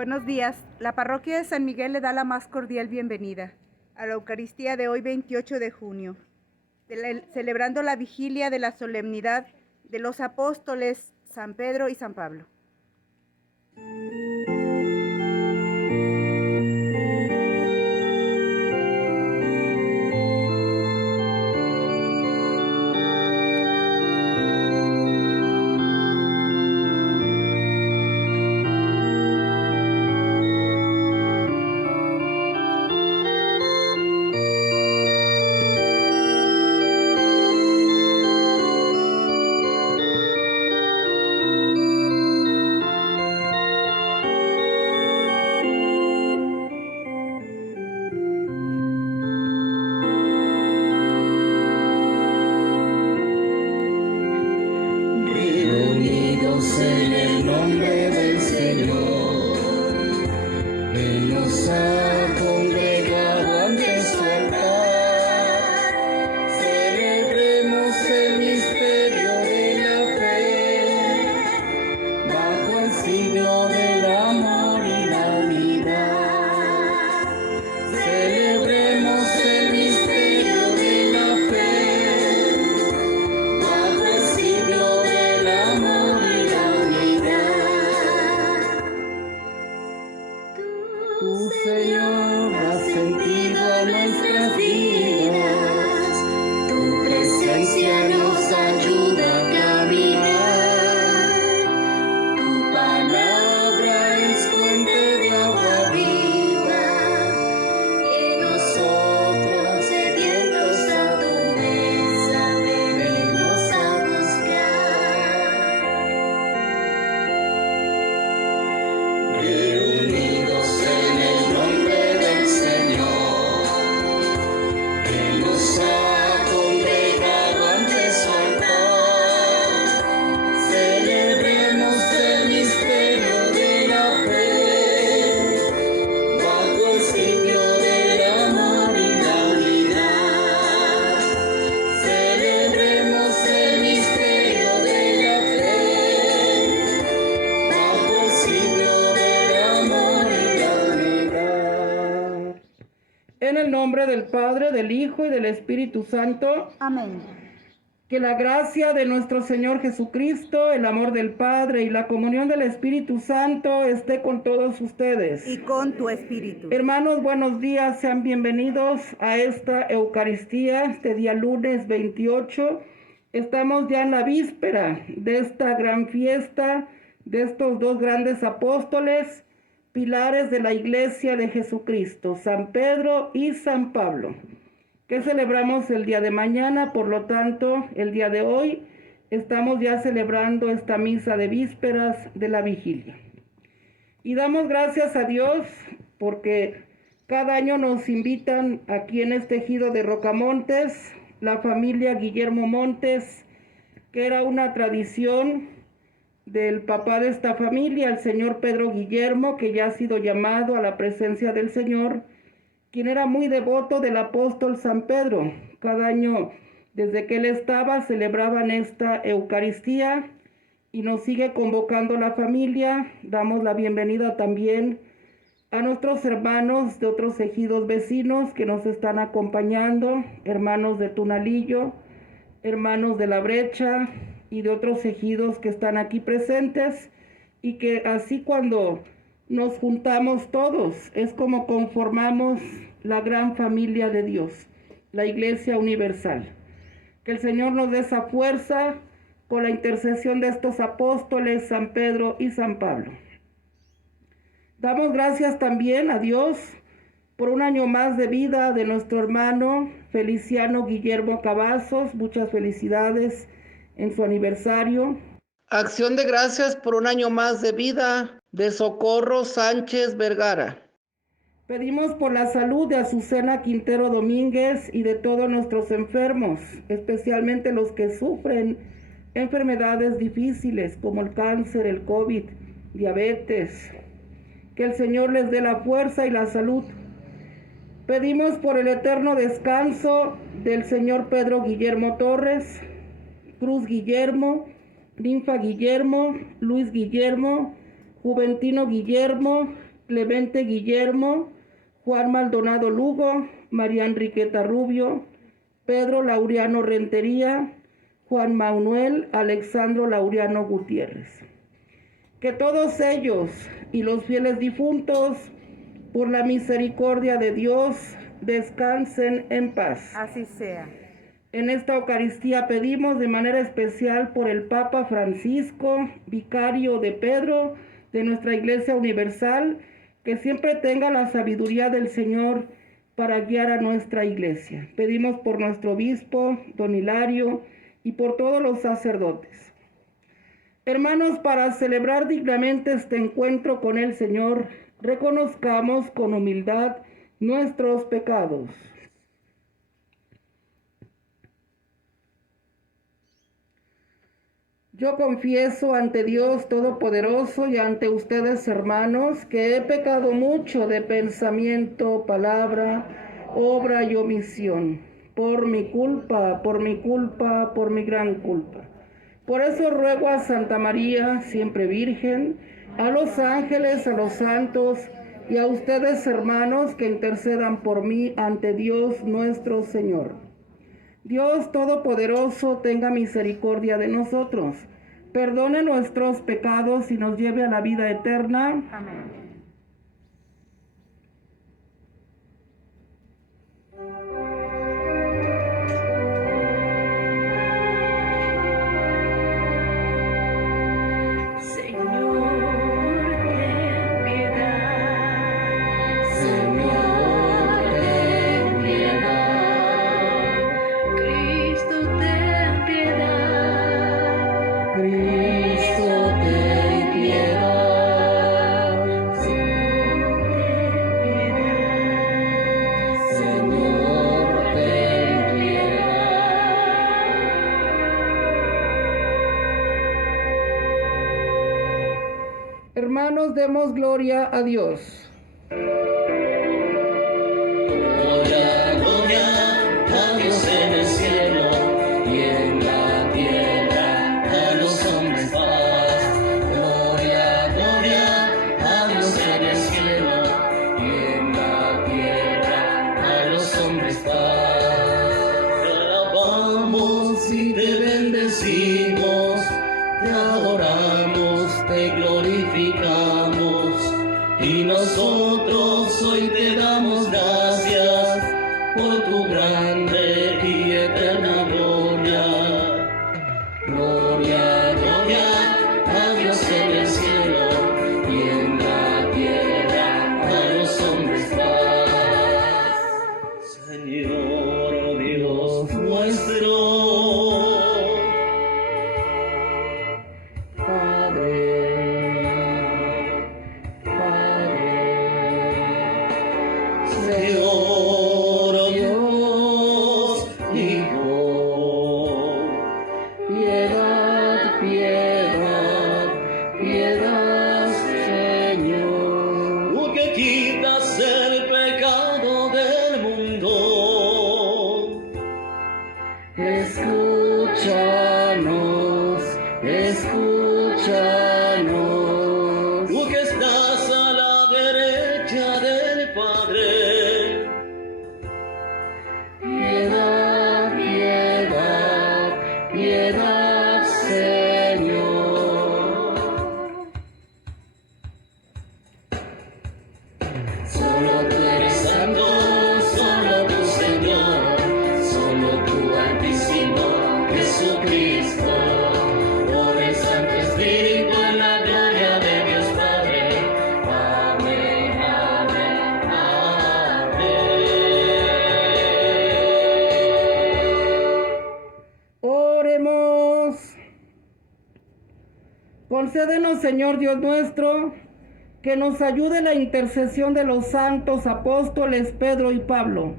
Buenos días. La parroquia de San Miguel le da la más cordial bienvenida a la Eucaristía de hoy 28 de junio, celebrando la vigilia de la solemnidad de los apóstoles San Pedro y San Pablo. En el nombre del Señor, Él nos ha congregado ante su altar. Celebremos el misterio de la fe, bajo el signo del amor y la unidad. Celebremos el misterio de la fe, bajo el signo del amor y la unidad. Tú, Señor, has sentido nuestras vidas, tu presencia nos ayuda a caminar, tu palabra es fuente de agua viva, que nosotros, sedientos a tu mesa, venimos a buscar. Reunidos en el nombre del Señor, Él nos ha congregado ante su altar. Celebremos el misterio de la fe, bajo el signo del amor y la unidad. Celebremos el misterio de la fe, bajo el signo del amor y la unidad. En el nombre del Padre, del Hijo y del Espíritu Santo, Amén. que la gracia de nuestro Señor Jesucristo, el amor del Padre y la comunión del Espíritu Santo esté con todos ustedes. Y con tu espíritu. Hermanos, buenos días, sean bienvenidos a esta Eucaristía, este día lunes 28. Estamos ya en la víspera de esta gran fiesta, de estos dos grandes apóstoles, pilares de la Iglesia de Jesucristo, San Pedro y San Pablo, que celebramos el día de mañana. Por lo tanto, el día de hoy estamos ya celebrando esta misa de vísperas de la vigilia. Y damos gracias a Dios porque cada año nos invitan aquí en este ejido de Rocamontes, la familia Guillermo Montes, que era una tradición del papá de esta familia, el señor Pedro Guillermo, que ya ha sido llamado a la presencia del Señor, quien era muy devoto del apóstol San Pedro. Cada año, desde que él estaba, celebraban esta Eucaristía y nos sigue convocando la familia. Damos la bienvenida también a nuestros hermanos de otros ejidos vecinos que nos están acompañando, hermanos de Tunalillo, hermanos de La Brecha y de otros ejidos que están aquí presentes, y que así cuando nos juntamos todos es como conformamos la gran familia de Dios, la Iglesia Universal. Que el Señor nos dé esa fuerza con la intercesión de estos apóstoles, San Pedro y San Pablo. Damos gracias también a Dios por un año más de vida de nuestro hermano Feliciano Guillermo Cavazos. Muchas felicidades en su aniversario. Acción de gracias por un año más de vida de Socorro Sánchez Vergara. Pedimos por la salud de Azucena Quintero Domínguez y de todos nuestros enfermos, especialmente los que sufren enfermedades difíciles como el cáncer, el COVID, diabetes. Que el Señor les dé la fuerza y la salud. Pedimos por el eterno descanso del señor Pedro Guillermo Torres, Cruz Guillermo, Ninfa Guillermo, Luis Guillermo, Juventino Guillermo, Clemente Guillermo, Juan Maldonado Lugo, María Enriqueta Rubio, Pedro Laureano Rentería, Juan Manuel Alexandro Laureano Gutiérrez. Que todos ellos y los fieles difuntos, por la misericordia de Dios, descansen en paz. Así sea. En esta Eucaristía pedimos de manera especial por el Papa Francisco, vicario de Pedro, de nuestra Iglesia Universal, que siempre tenga la sabiduría del Señor para guiar a nuestra Iglesia. Pedimos por nuestro obispo, don Hilario, y por todos los sacerdotes. Hermanos, para celebrar dignamente este encuentro con el Señor, reconozcamos con humildad nuestros pecados. Yo confieso ante Dios Todopoderoso y ante ustedes, hermanos, que he pecado mucho de pensamiento, palabra, obra y omisión, por mi culpa, por mi gran culpa. Por eso ruego a Santa María, siempre Virgen, a los ángeles, a los santos y a ustedes, hermanos, que intercedan por mí ante Dios nuestro Señor. Dios Todopoderoso tenga misericordia de nosotros, perdone nuestros pecados y nos lleve a la vida eterna. Amén. Hermanos, demos gloria a Dios. Gloria, gloria a Dios en el cielo y en la tierra a los hombres paz. Gloria, gloria a Dios en el cielo y en la tierra a los hombres paz. Te alabamos y te bendecimos, te adoramos, te glorificamos. Y nosotros hoy te damos gracias por tu grande y eterna gloria. Gloria, gloria a Dios en el cielo y en la tierra a los hombres paz. Señor Dios nuestro, Señor Dios, Hijo, piedad, piedad, piedad, Señor. Tú que quitas el pecado del mundo, escúchanos, escúchanos. Tú que estás a la derecha del Padre, piedad, piedad, piedad, Señor. Solo tú eres santo, solo tú, Señor, solo tú, Altísimo Jesucristo, por el Santo Espíritu en la gloria de Dios Padre. Amén, amén, amén. Oremos. Concédenos, Señor Dios nuestro, que nos ayude la intercesión de los santos apóstoles Pedro y Pablo,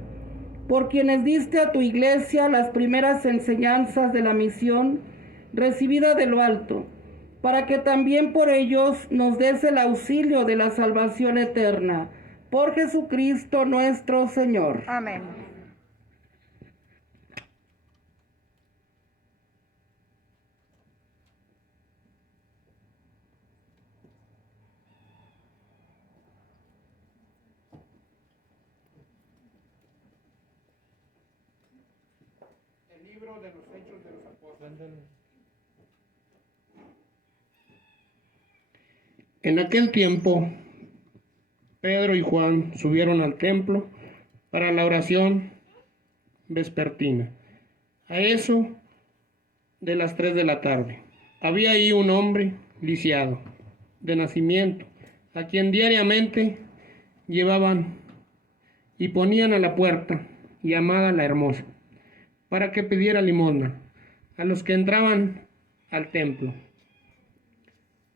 por quienes diste a tu iglesia las primeras enseñanzas de la misión recibida de lo alto, para que también por ellos nos des el auxilio de la salvación eterna. Por Jesucristo nuestro Señor. Amén. libro de los Hechos de los Apóstoles. En aquel tiempo, Pedro y Juan subieron al templo para la oración vespertina. A eso de las 3 de la tarde, había ahí un hombre lisiado de nacimiento, a quien diariamente llevaban y ponían a la puerta, llamada la Hermosa, para que pidiera limosna a los que entraban al templo.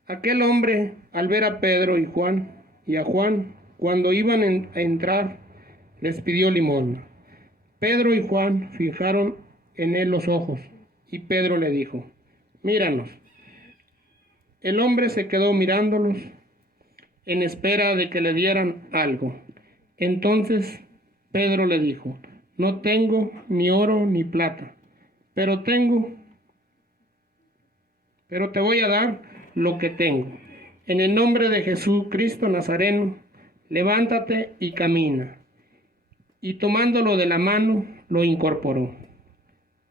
Aquel hombre, al ver a Pedro y a Juan, cuando iban a entrar, les pidió limosna. Pedro y Juan fijaron en él los ojos, y Pedro le dijo: míranos. El hombre se quedó mirándolos en espera de que le dieran algo. Entonces Pedro le dijo: no tengo ni oro ni plata, pero te voy a dar lo que tengo. En el nombre de Jesucristo Nazareno, levántate y camina. Y tomándolo de la mano, lo incorporó.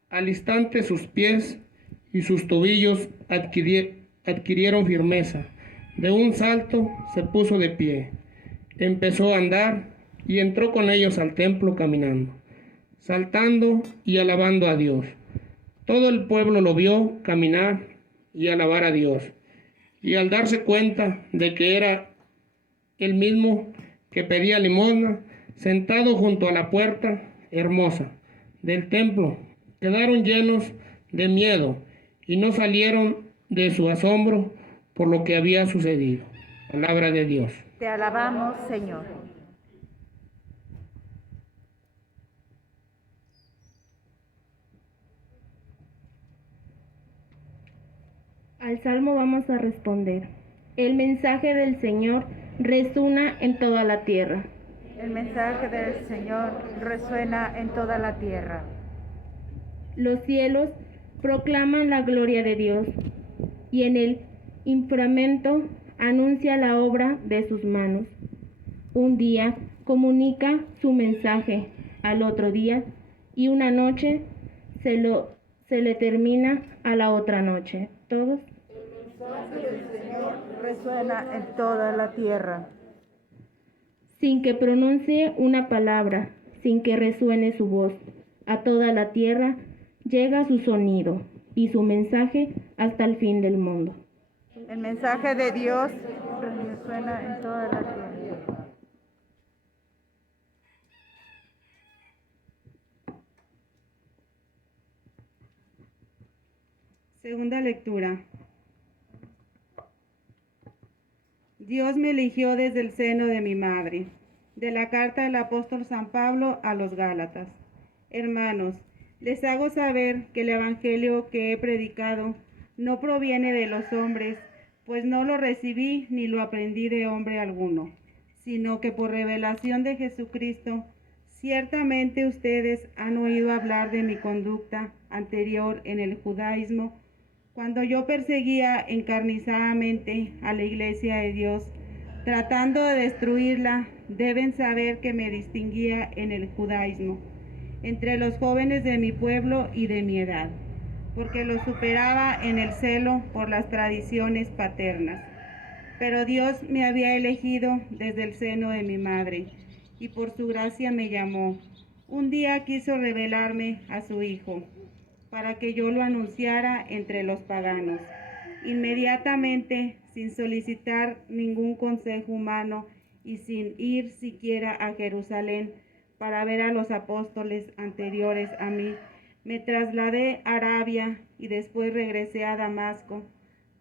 Al instante sus pies y sus tobillos adquirieron firmeza. De un salto se puso de pie, empezó a andar y entró con ellos al templo caminando, saltando y alabando a Dios. Todo el pueblo lo vio caminar y alabar a Dios, y al darse cuenta de que era el mismo que pedía limosna, sentado junto a la puerta hermosa del templo, quedaron llenos de miedo y no salieron de su asombro por lo que había sucedido. Palabra de Dios. Te alabamos, Señor. Al salmo vamos a responder. El mensaje del Señor resuena en toda la tierra. El mensaje del Señor resuena en toda la tierra. Los cielos proclaman la gloria de Dios, y en el inframento anuncia la obra de sus manos. Un día comunica su mensaje al otro día, y una noche se le termina a la otra noche. ¿Todos? El mensaje del Señor resuena en toda la tierra. Sin que pronuncie una palabra, sin que resuene su voz, a toda la tierra llega su sonido y su mensaje hasta el fin del mundo. El mensaje de Dios resuena en toda la tierra. Segunda lectura. Dios me eligió desde el seno de mi madre. De la carta del apóstol San Pablo a los Gálatas. Hermanos, les hago saber que el evangelio que he predicado no proviene de los hombres, pues no lo recibí ni lo aprendí de hombre alguno, sino que por revelación de Jesucristo. Ciertamente ustedes han oído hablar de mi conducta anterior en el judaísmo, cuando yo perseguía encarnizadamente a la iglesia de Dios, tratando de destruirla. Deben saber que me distinguía en el judaísmo entre los jóvenes de mi pueblo y de mi edad, porque los superaba en el celo por las tradiciones paternas. Pero Dios me había elegido desde el seno de mi madre, y por su gracia me llamó. Un día quiso revelarme a su Hijo, para que yo lo anunciara entre los paganos. Inmediatamente, sin solicitar ningún consejo humano y sin ir siquiera a Jerusalén para ver a los apóstoles anteriores a mí, me trasladé a Arabia y después regresé a Damasco.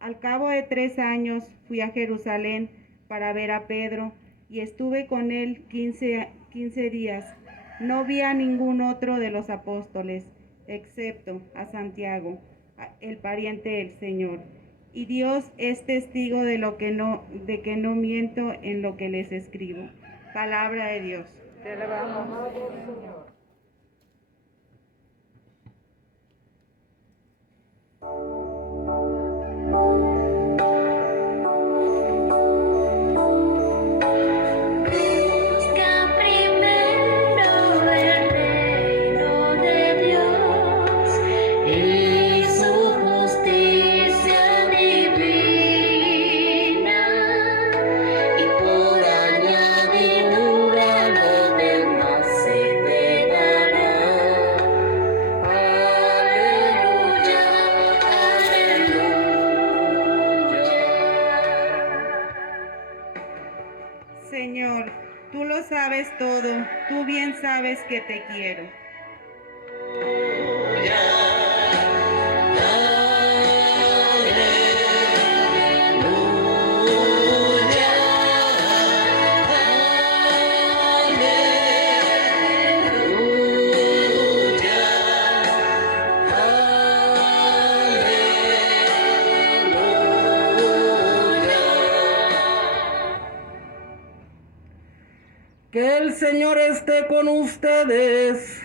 Al cabo de 3 años fui a Jerusalén para ver a Pedro y estuve con él 15 días. No vi a ningún otro de los apóstoles, excepto a Santiago, el pariente del Señor. Y Dios es testigo de que no miento en lo que les escribo. Palabra de Dios. Te alabamos, Señor. Busca primero el reino de Dios bien sabes que te quiero. Que el Señor esté con ustedes.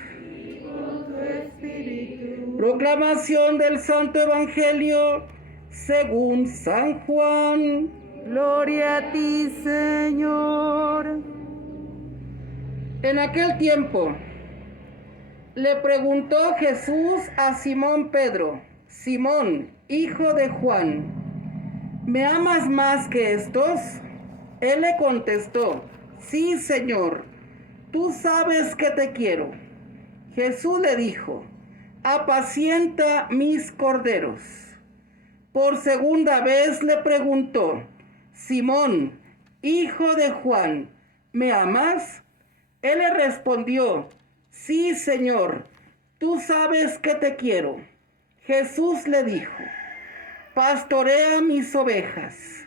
Proclamación del Santo Evangelio según San Juan. Gloria a ti, Señor. En aquel tiempo le preguntó Jesús a Simón Pedro: Simón, hijo de Juan, ¿me amas más que estos? Él le contestó: Sí, Señor, tú sabes que te quiero. Jesús le dijo: apacienta mis corderos. Por segunda vez le preguntó: Simón, hijo de Juan, ¿me amas? Él le respondió: Sí, Señor, tú sabes que te quiero. Jesús le dijo: pastorea mis ovejas.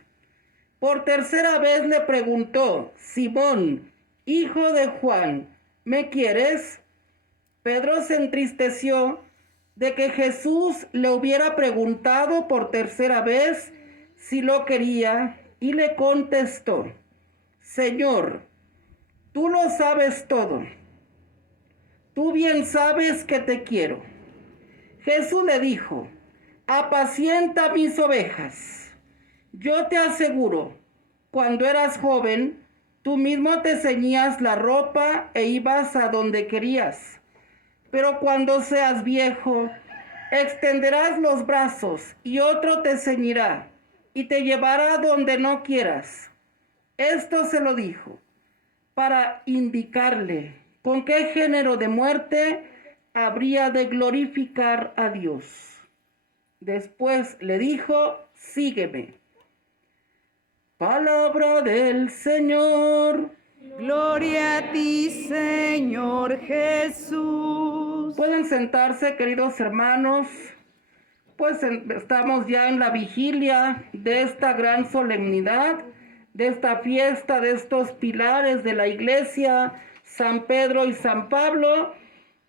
Por tercera vez le preguntó: Simón, hijo de Juan, ¿me quieres? Pedro se entristeció de que Jesús le hubiera preguntado por tercera vez si lo quería y le contestó: Señor, tú lo sabes todo. Tú bien sabes que te quiero. Jesús le dijo: apacienta mis ovejas. Yo te aseguro, cuando eras joven, tú mismo te ceñías la ropa e ibas a donde querías. Pero cuando seas viejo, extenderás los brazos y otro te ceñirá y te llevará donde no quieras. Esto se lo dijo para indicarle con qué género de muerte habría de glorificar a Dios. Después le dijo: sígueme. Palabra del Señor. Gloria a ti, Señor Jesús. Pueden sentarse, queridos hermanos. Pues estamos ya en la vigilia de esta gran solemnidad, de esta fiesta, de estos pilares de la iglesia, San Pedro y San Pablo,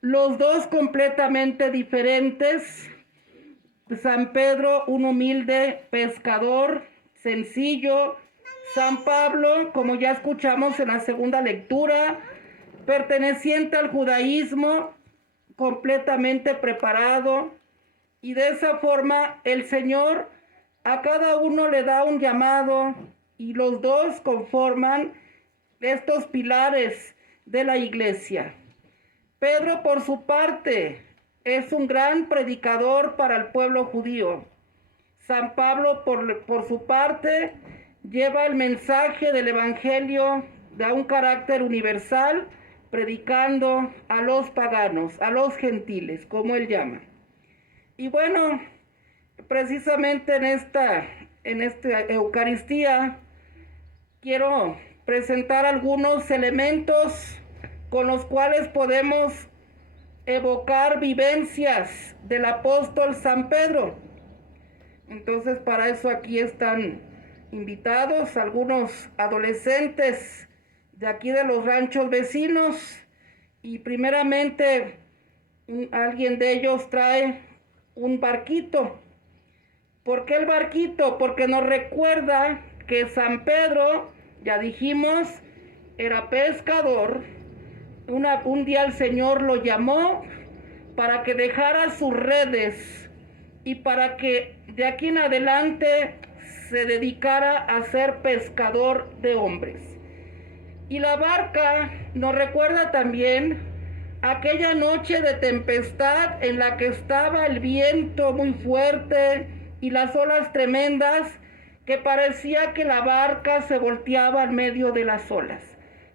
los dos completamente diferentes. San Pedro, un humilde pescador, sencillo. San Pablo, como ya escuchamos en la segunda lectura, perteneciente al judaísmo, completamente preparado. Y de esa forma el Señor a cada uno le da un llamado y los dos conforman estos pilares de la iglesia. Pedro, por su parte, es un gran predicador para el pueblo judío. San Pablo, por su parte, lleva el mensaje del Evangelio de un carácter universal, predicando a los paganos, a los gentiles, como él llama. Y bueno, precisamente en esta Eucaristía quiero presentar algunos elementos con los cuales podemos evocar vivencias del apóstol San Pedro. Entonces, para eso aquí están invitados algunos adolescentes de aquí de los ranchos vecinos, y primeramente alguien de ellos trae un barquito. ¿Por qué el barquito? Porque nos recuerda que San Pedro, ya dijimos, era pescador. Un día el Señor lo llamó para que dejara sus redes y para que de aquí en adelante se dedicara a ser pescador de hombres. Y la barca nos recuerda también aquella noche de tempestad en la que estaba el viento muy fuerte y las olas tremendas, que parecía que la barca se volteaba en medio de las olas.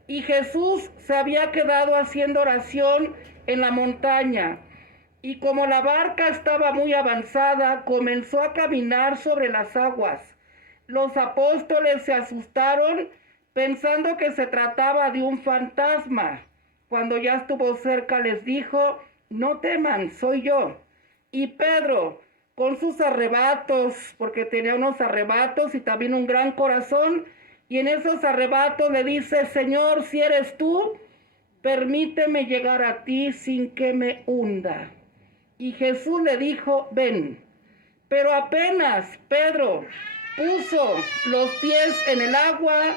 Y Jesús se había quedado haciendo oración en la montaña. Y como la barca estaba muy avanzada, comenzó a caminar sobre las aguas. Los apóstoles se asustaron pensando que se trataba de un fantasma. Cuando ya estuvo cerca, les dijo: no teman, soy yo. Y Pedro, con sus arrebatos, porque tenía unos arrebatos y también un gran corazón, y en esos arrebatos le dice: Señor, si eres tú, permíteme llegar a ti sin que me hunda. Y Jesús le dijo: ven. Pero apenas Pedro puso los pies en el agua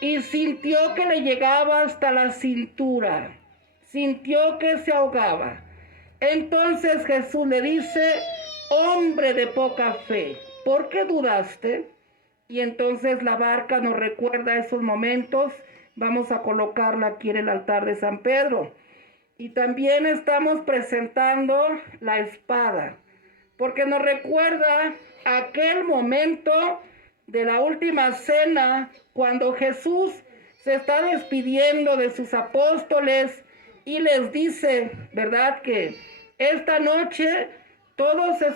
y sintió que le llegaba hasta la cintura, sintió que se ahogaba. Entonces Jesús le dice: hombre de poca fe, ¿por qué dudaste? Y entonces la barca nos recuerda esos momentos. Vamos a colocarla aquí en el altar de San Pedro. Y también estamos presentando la espada, porque nos recuerda aquel momento de la última cena, cuando Jesús se está despidiendo de sus apóstoles y les dice, ¿verdad?, que esta noche todos se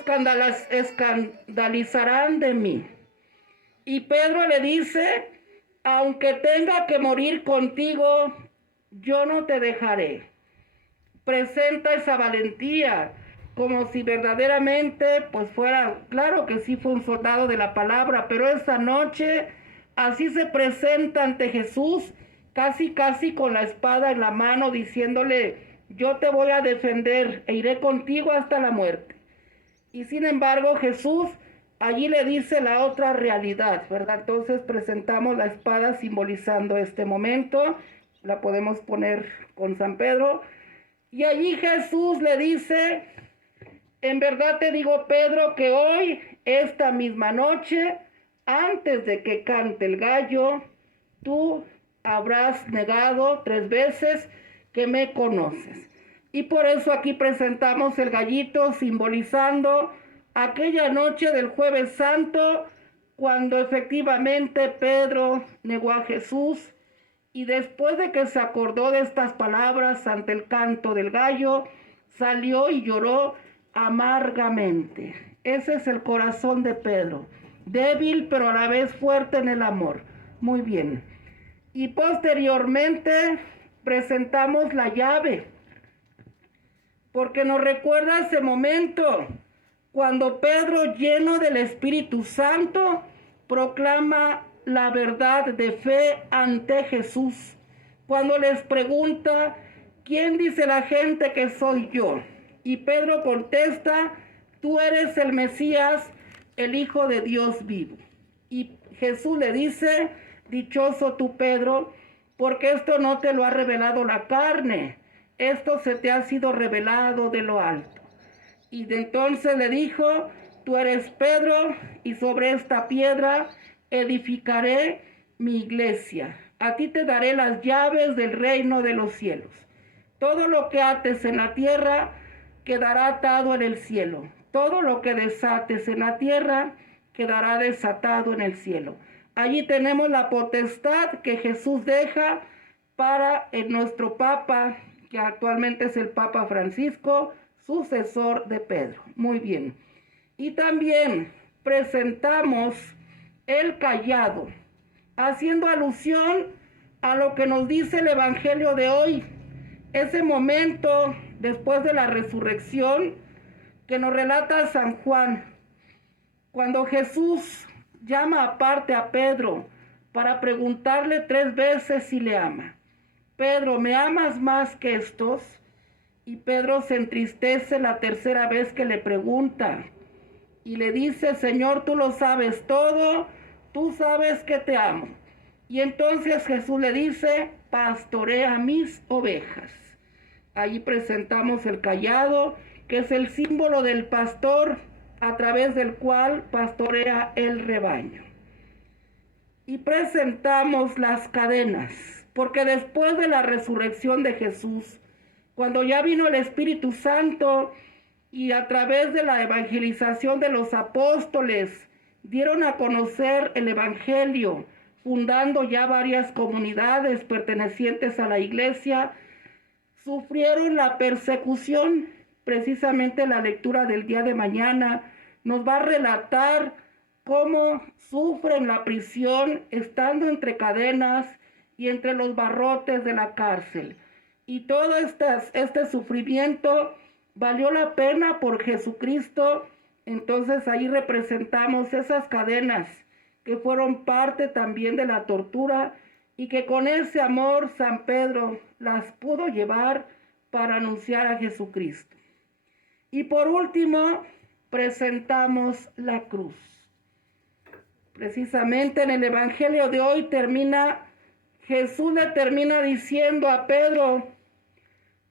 escandalizarán de mí. Y Pedro le dice: aunque tenga que morir contigo, yo no te dejaré. Presenta esa valentía, como si verdaderamente pues fuera, claro que sí fue un soldado de la palabra, pero esa noche así se presenta ante Jesús, casi con la espada en la mano, diciéndole: yo te voy a defender e iré contigo hasta la muerte. Y sin embargo Jesús allí le dice la otra realidad, ¿verdad? Entonces presentamos la espada simbolizando este momento, la podemos poner con San Pedro. Y allí Jesús le dice: en verdad te digo, Pedro, que hoy, esta misma noche, antes de que cante el gallo, tú habrás negado 3 veces que me conoces. Y por eso aquí presentamos el gallito, simbolizando aquella noche del Jueves Santo, cuando efectivamente Pedro negó a Jesús. Y después de que se acordó de estas palabras ante el canto del gallo, salió y lloró amargamente. Ese es el corazón de Pedro, débil pero a la vez fuerte en el amor. Muy bien. Y posteriormente presentamos la llave, porque nos recuerda ese momento cuando Pedro, lleno del Espíritu Santo, proclama la verdad de fe ante Jesús. Cuando les pregunta: ¿quién dice la gente que soy yo? Y Pedro contesta: tú eres el Mesías, el Hijo de Dios vivo. Y Jesús le dice: dichoso tú, Pedro, porque esto no te lo ha revelado la carne, esto se te ha sido revelado de lo alto. Y de entonces le dijo: tú eres Pedro, y sobre esta piedra edificaré mi iglesia. A ti te daré las llaves del reino de los cielos. Todo lo que ates en la tierra quedará atado en el cielo. Todo lo que desates en la tierra quedará desatado en el cielo. Allí tenemos la potestad que Jesús deja para nuestro Papa, que actualmente es el Papa Francisco, sucesor de Pedro. Muy bien. Y también presentamos el cayado, haciendo alusión a lo que nos dice el Evangelio de hoy, ese momento después de la resurrección que nos relata San Juan, cuando Jesús llama aparte a Pedro para preguntarle 3 veces si le ama. Pedro, ¿me amas más que estos? Y Pedro se entristece la 3ª vez que le pregunta y le dice: Señor, tú lo sabes todo, tú sabes que te amo. Y entonces Jesús le dice: pastorea mis ovejas. Allí presentamos el cayado, que es el símbolo del pastor a través del cual pastorea el rebaño. Y presentamos las cadenas, porque después de la resurrección de Jesús, cuando ya vino el Espíritu Santo y a través de la evangelización de los apóstoles dieron a conocer el Evangelio, fundando ya varias comunidades pertenecientes a la iglesia, sufrieron la persecución. Precisamente la lectura del día de mañana nos va a relatar cómo sufren la prisión estando entre cadenas y entre los barrotes de la cárcel. y todo este sufrimiento valió la pena por Jesucristo, entonces ahí representamos esas cadenas que fueron parte también de la tortura y que con ese amor San Pedro las pudo llevar para anunciar a Jesucristo. Y por último, presentamos la cruz. Precisamente en el Evangelio de hoy Jesús le termina diciendo a Pedro: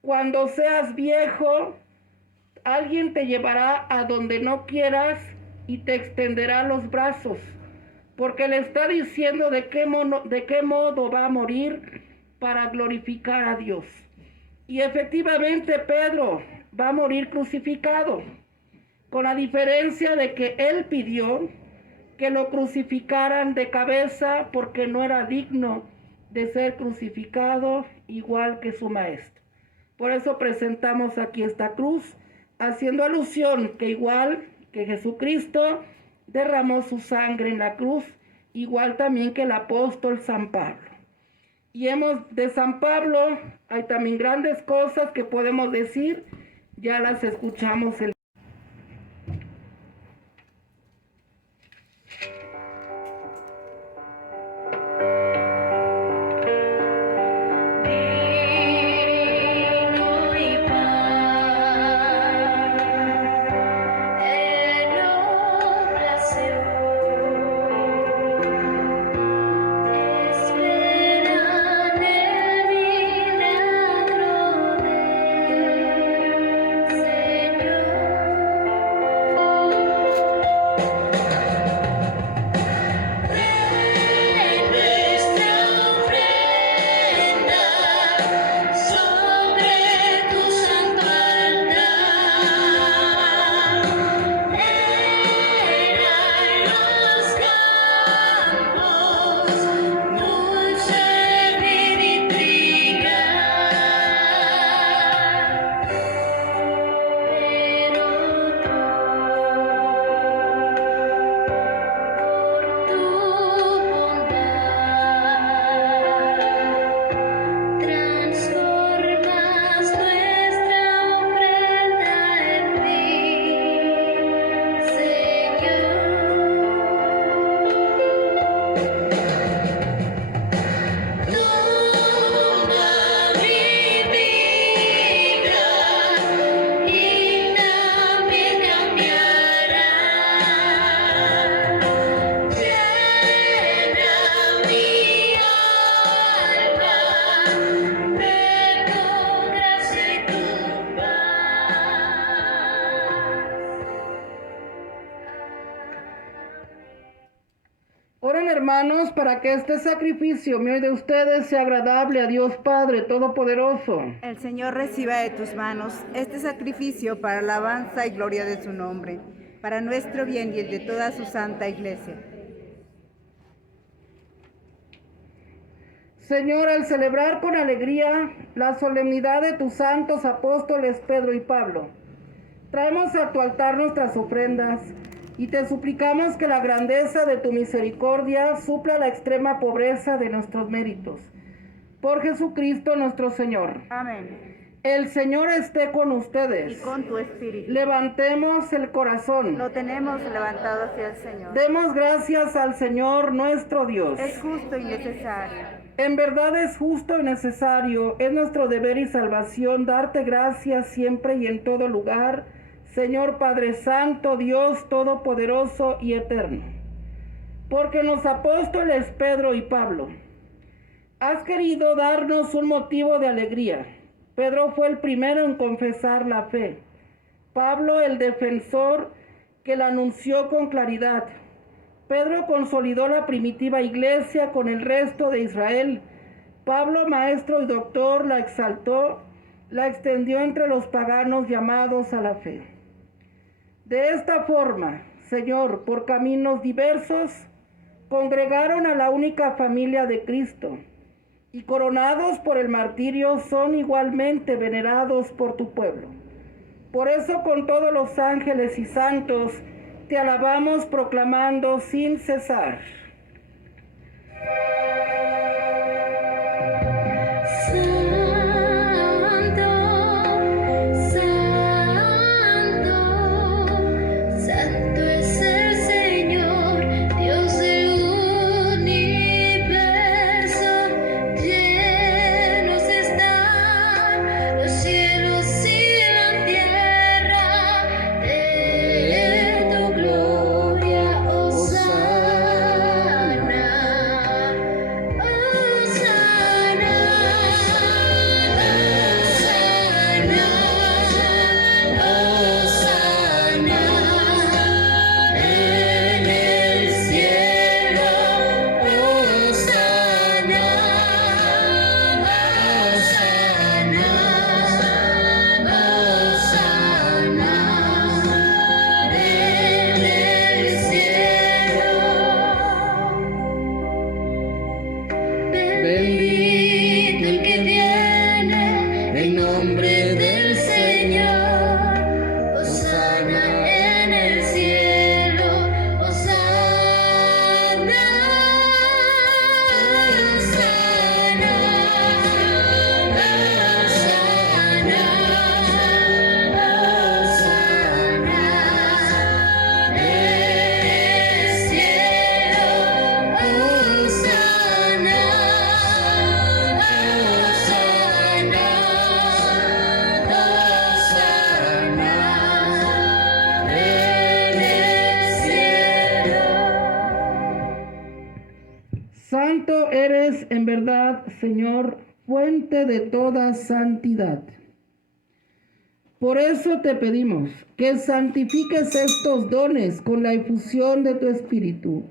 cuando seas viejo, alguien te llevará a donde no quieras y te extenderá los brazos, porque le está diciendo de qué modo va a morir para glorificar a Dios. Y efectivamente Pedro va a morir crucificado, con la diferencia de que él pidió que lo crucificaran de cabeza porque no era digno de ser crucificado igual que su maestro. Por eso presentamos aquí esta cruz, haciendo alusión que igual que Jesucristo derramó su sangre en la cruz, igual también que el apóstol San Pablo. Y de San Pablo hay también grandes cosas que podemos decir, ya las escuchamos el Oren, hermanos, para que este sacrificio mío y de ustedes sea agradable a Dios Padre Todopoderoso. El Señor reciba de tus manos este sacrificio para alabanza y gloria de su nombre, para nuestro bien y el de toda su santa iglesia. Señor, al celebrar con alegría la solemnidad de tus santos apóstoles Pedro y Pablo, traemos a tu altar nuestras ofrendas y te suplicamos que la grandeza de tu misericordia supla la extrema pobreza de nuestros méritos. Por Jesucristo nuestro Señor. Amén. El Señor esté con ustedes. Y con tu espíritu. Levantemos el corazón. Lo tenemos levantado hacia el Señor. Demos gracias al Señor nuestro Dios. Es justo y necesario. En verdad es justo y necesario, es nuestro deber y salvación darte gracias siempre y en todo lugar, Señor Padre Santo, Dios Todopoderoso y Eterno. Porque en los apóstoles Pedro y Pablo has querido darnos un motivo de alegría. Pedro fue el primero en confesar la fe. Pablo el defensor que la anunció con claridad. Pedro consolidó la primitiva iglesia con el resto de Israel. Pablo, maestro y doctor, la exaltó, la extendió entre los paganos llamados a la fe. De esta forma, Señor, por caminos diversos, congregaron a la única familia de Cristo y coronados por el martirio son igualmente venerados por tu pueblo. Por eso con todos los ángeles y santos te alabamos proclamando sin cesar. Santo, Señor, fuente de toda santidad. Por eso te pedimos que santifiques estos dones con la efusión de tu Espíritu,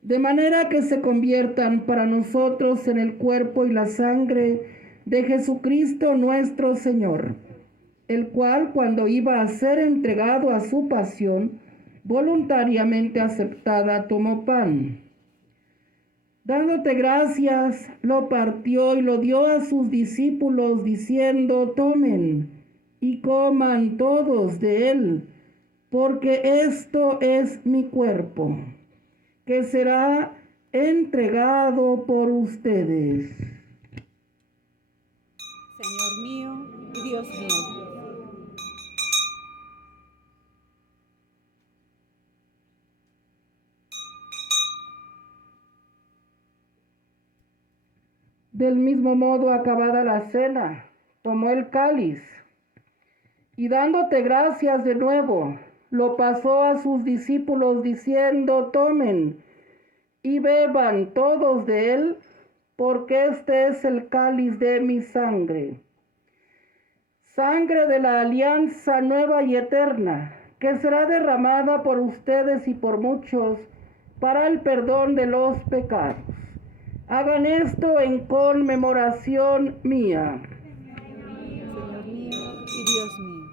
de manera que se conviertan para nosotros en el cuerpo y la sangre de Jesucristo nuestro Señor, el cual, cuando iba a ser entregado a su pasión, voluntariamente aceptada, tomó pan. Dándote gracias, lo partió y lo dio a sus discípulos, diciendo: tomen y coman todos de él, porque esto es mi cuerpo, que será entregado por ustedes. Señor mío y Dios mío. Del mismo modo, acabada la cena, tomó el cáliz y dándote gracias de nuevo, lo pasó a sus discípulos diciendo: tomen y beban todos de él, porque este es el cáliz de mi sangre, sangre de la alianza nueva y eterna, que será derramada por ustedes y por muchos para el perdón de los pecados. Hagan esto en conmemoración mía. Señor mío y Dios mío.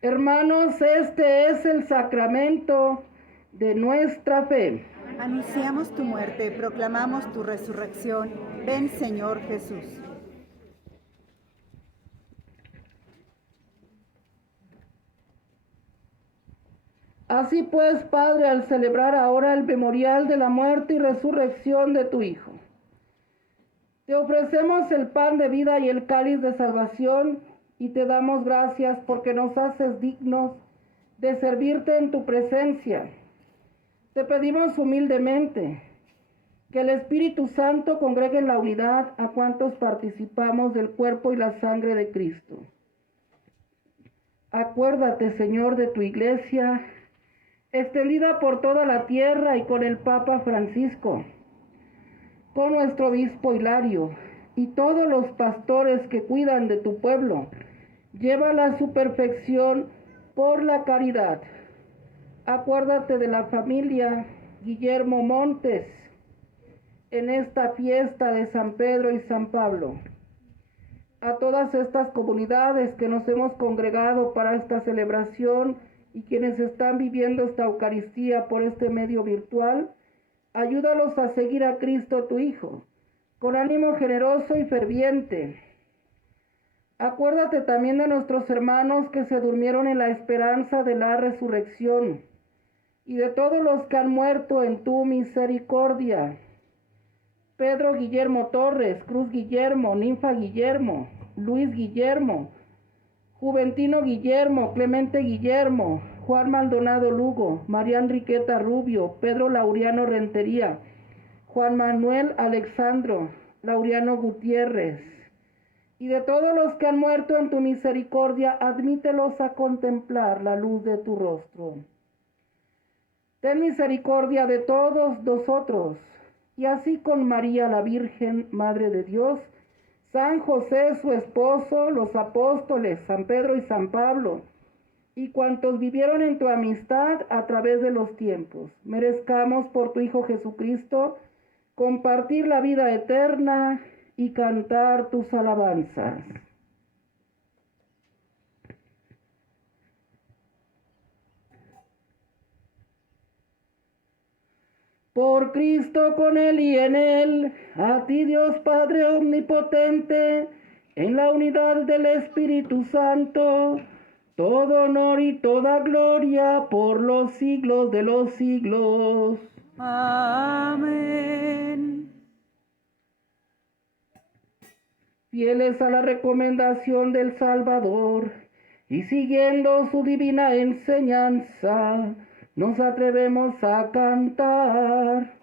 Hermanos, este es el sacramento de nuestra fe. Anunciamos tu muerte, proclamamos tu resurrección. Ven, Señor Jesús. Así pues, Padre, al celebrar ahora el memorial de la muerte y resurrección de tu Hijo, te ofrecemos el pan de vida y el cáliz de salvación y te damos gracias porque nos haces dignos de servirte en tu presencia. Te pedimos humildemente que el Espíritu Santo congregue en la unidad a cuantos participamos del cuerpo y la sangre de Cristo. Acuérdate, Señor, de tu iglesia, extendida por toda la tierra, y con el Papa Francisco, con nuestro obispo Hilario y todos los pastores que cuidan de tu pueblo. Llévala a su perfección por la caridad. Acuérdate de la familia Guillermo Montes en esta fiesta de San Pedro y San Pablo. A todas estas comunidades que nos hemos congregado para esta celebración y quienes están viviendo esta Eucaristía por este medio virtual, ayúdalos a seguir a Cristo tu Hijo, con ánimo generoso y ferviente. Acuérdate también de nuestros hermanos que se durmieron en la esperanza de la resurrección, y de todos los que han muerto en tu misericordia. Pedro Guillermo Torres, Cruz Guillermo, Ninfa Guillermo, Luis Guillermo, Juventino Guillermo, Clemente Guillermo, Juan Maldonado Lugo, María Enriqueta Rubio, Pedro Laureano Rentería, Juan Manuel Alexandro, Laureano Gutiérrez, y de todos los que han muerto en tu misericordia, admítelos a contemplar la luz de tu rostro. Ten misericordia de todos nosotros, y así con María la Virgen, Madre de Dios, San José su esposo, los apóstoles, San Pedro y San Pablo, y cuantos vivieron en tu amistad a través de los tiempos, merezcamos por tu Hijo Jesucristo compartir la vida eterna y cantar tus alabanzas. Por Cristo, con Él y en Él, a ti Dios Padre omnipotente, en la unidad del Espíritu Santo, todo honor y toda gloria por los siglos de los siglos. Amén. Fieles a la recomendación del Salvador y siguiendo su divina enseñanza, nos atrevemos a cantar.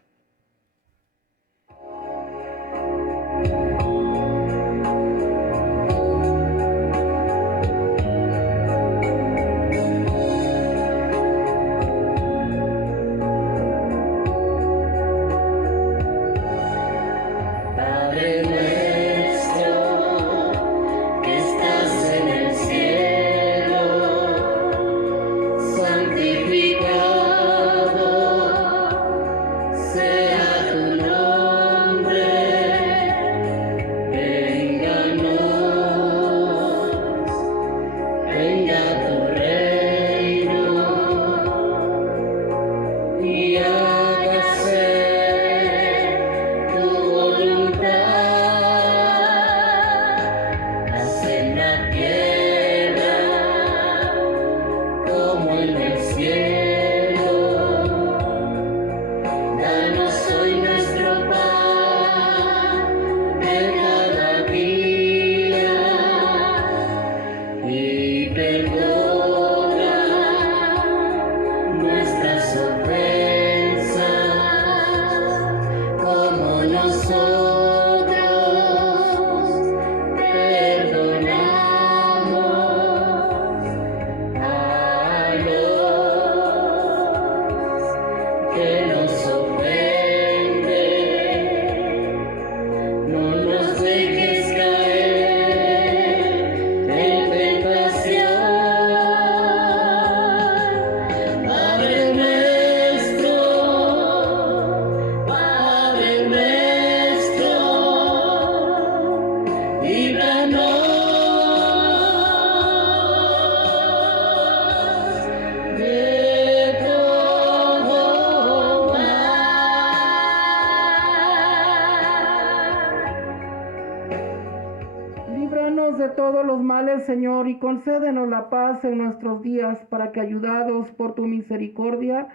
todos los males, Señor, y concédenos la paz en nuestros días, para que, ayudados por tu misericordia,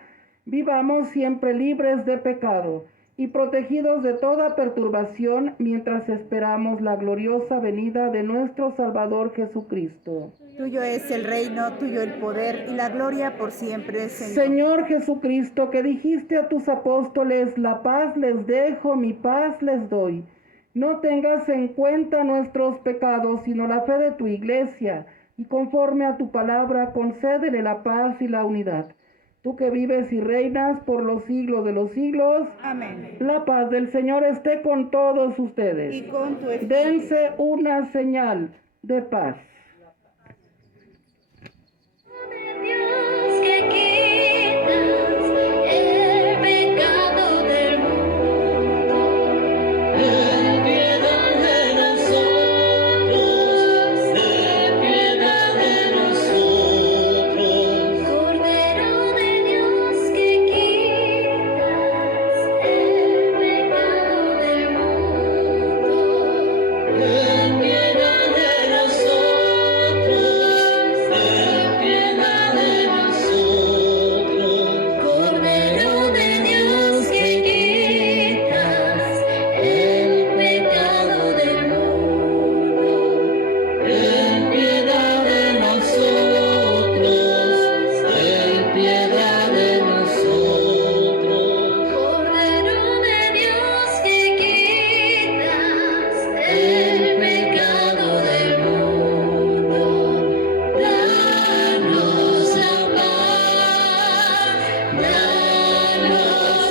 vivamos siempre libres de pecado y protegidos de toda perturbación, mientras esperamos la gloriosa venida de nuestro Salvador Jesucristo. Tuyo es el reino, tuyo el poder y la gloria por siempre, Señor. Señor Jesucristo, que dijiste a tus apóstoles, la paz les dejo, mi paz les doy. No tengas en cuenta nuestros pecados, sino la fe de tu iglesia, y conforme a tu palabra, concédele la paz y la unidad. Tú que vives y reinas por los siglos de los siglos. Amén. La paz del Señor esté con todos ustedes. Y con tu espíritu. Dense una señal de paz. Dios que quitas el pecado del mundo, ten piedad de nosotros, ten piedad de nosotros. Cordero de Dios que quitas el pecado del mundo, ten piedad de nosotros, ten piedad de nosotros. Cordero de Dios que quitas el pecado del mundo, ten piedad de nosotros, ten piedad de nosotros. Cordero de Dios que quitas el pecado del mundo, danos la paz, danos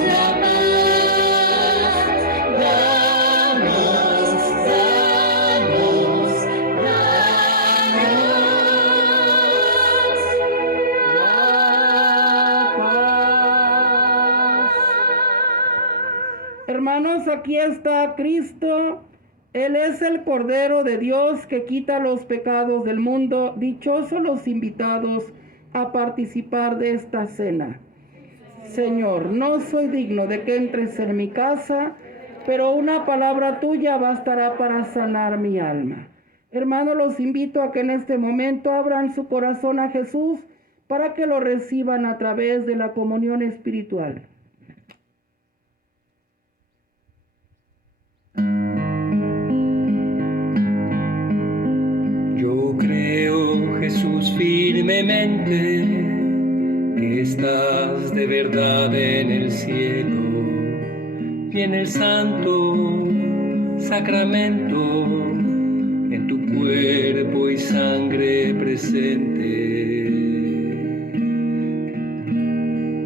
la paz, danos, danos, danos la Hermanos, aquí está Cristo. Él es el Cordero de Dios que quita los pecados del mundo. Dichosos los invitados a participar de esta cena. Señor, no soy digno de que entres en mi casa, pero una palabra tuya bastará para sanar mi alma. Hermanos, los invito a que en este momento abran su corazón a Jesús para que lo reciban a través de la comunión espiritual. Yo creo, Jesús, firmemente que estás de verdad en el cielo y en el santo sacramento, en tu cuerpo y sangre presente.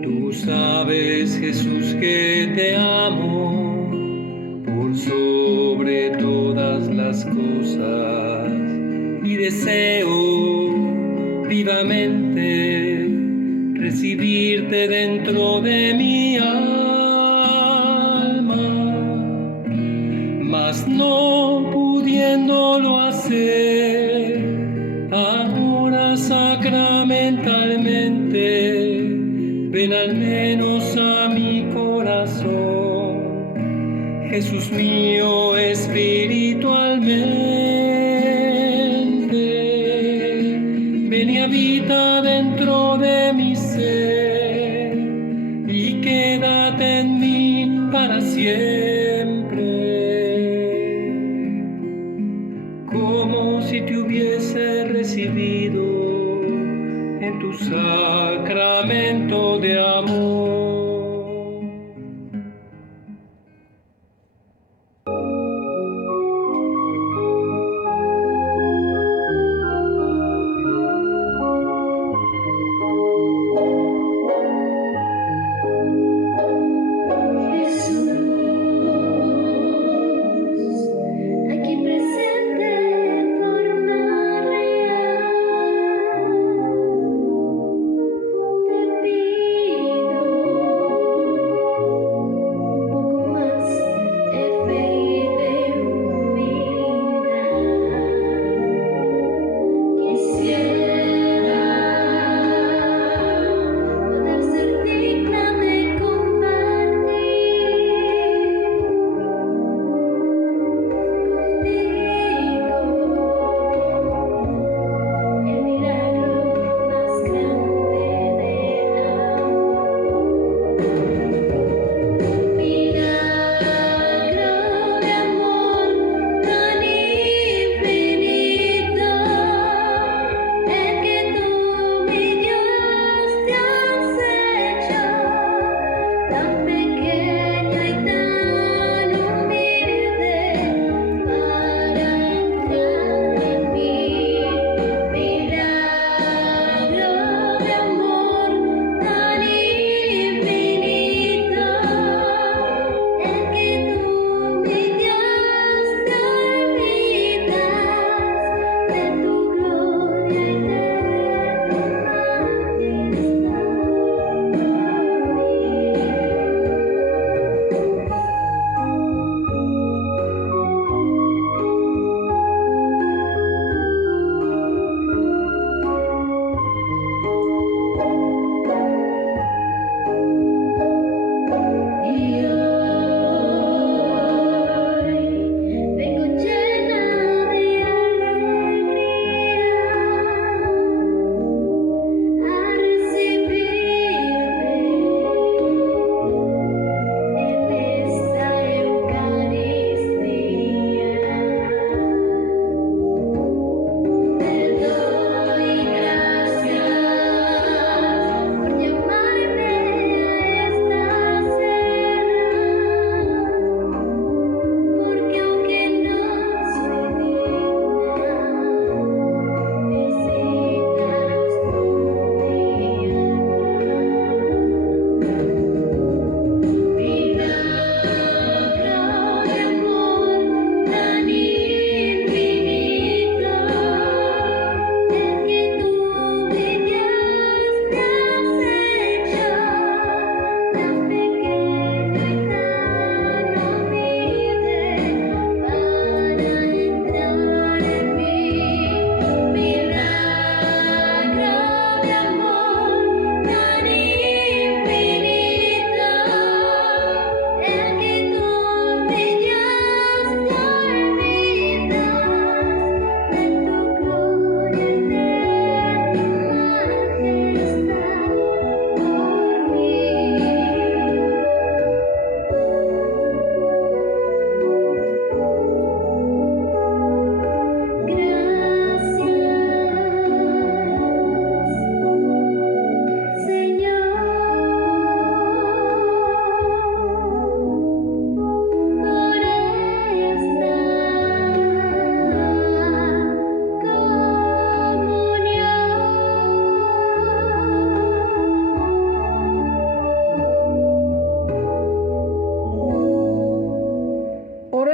Tú sabes, Jesús, que te amo por sobre todas las cosas y deseo vivamente recibirte dentro de mi alma, mas no pudiéndolo hacer ahora sacramentalmente, ven al menos a mi corazón, Jesús mío, espiritualmente. Ven y habita dentro de mi ser y quédate en mí para siempre, como si te hubiese recibido en tu sacramento de amor.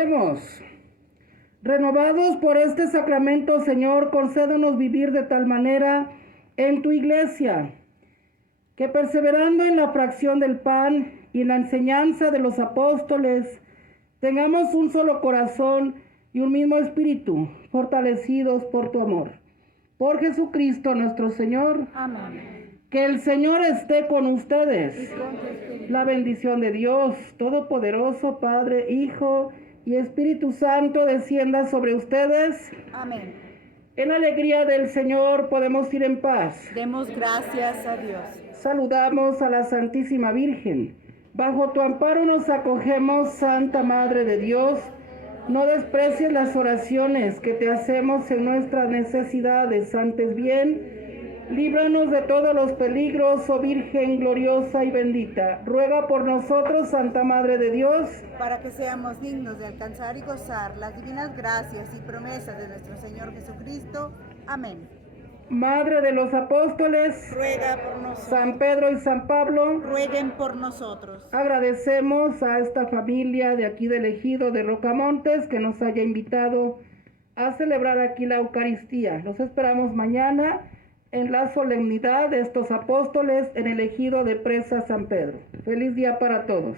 Oremos. Renovados por este sacramento, Señor, concédenos vivir de tal manera en tu iglesia, que perseverando en la fracción del pan y en la enseñanza de los apóstoles, tengamos un solo corazón y un mismo espíritu, fortalecidos por tu amor. Por Jesucristo nuestro Señor. Amén. Que el Señor esté con ustedes. La bendición de Dios Todopoderoso, Padre, Hijo y Espíritu Santo descienda sobre ustedes. Amén. En la alegría del Señor podemos ir en paz. Demos gracias a Dios. Saludamos a la Santísima Virgen. Bajo tu amparo nos acogemos, Santa Madre de Dios. No desprecies las oraciones que te hacemos en nuestras necesidades. Antes bien, líbranos de todos los peligros, oh Virgen gloriosa y bendita. Ruega por nosotros, Santa Madre de Dios, Para que seamos dignos de alcanzar y gozar las divinas gracias y promesas de nuestro Señor Jesucristo. Amén. Madre de los apóstoles, Ruega por nosotros. San Pedro y San Pablo. Rueguen por nosotros. Agradecemos a esta familia de aquí del Ejido de Rocamontes que nos haya invitado a celebrar aquí la Eucaristía. Los esperamos mañana en la solemnidad de estos apóstoles en el Ejido de Presa San Pedro. Feliz día para todos.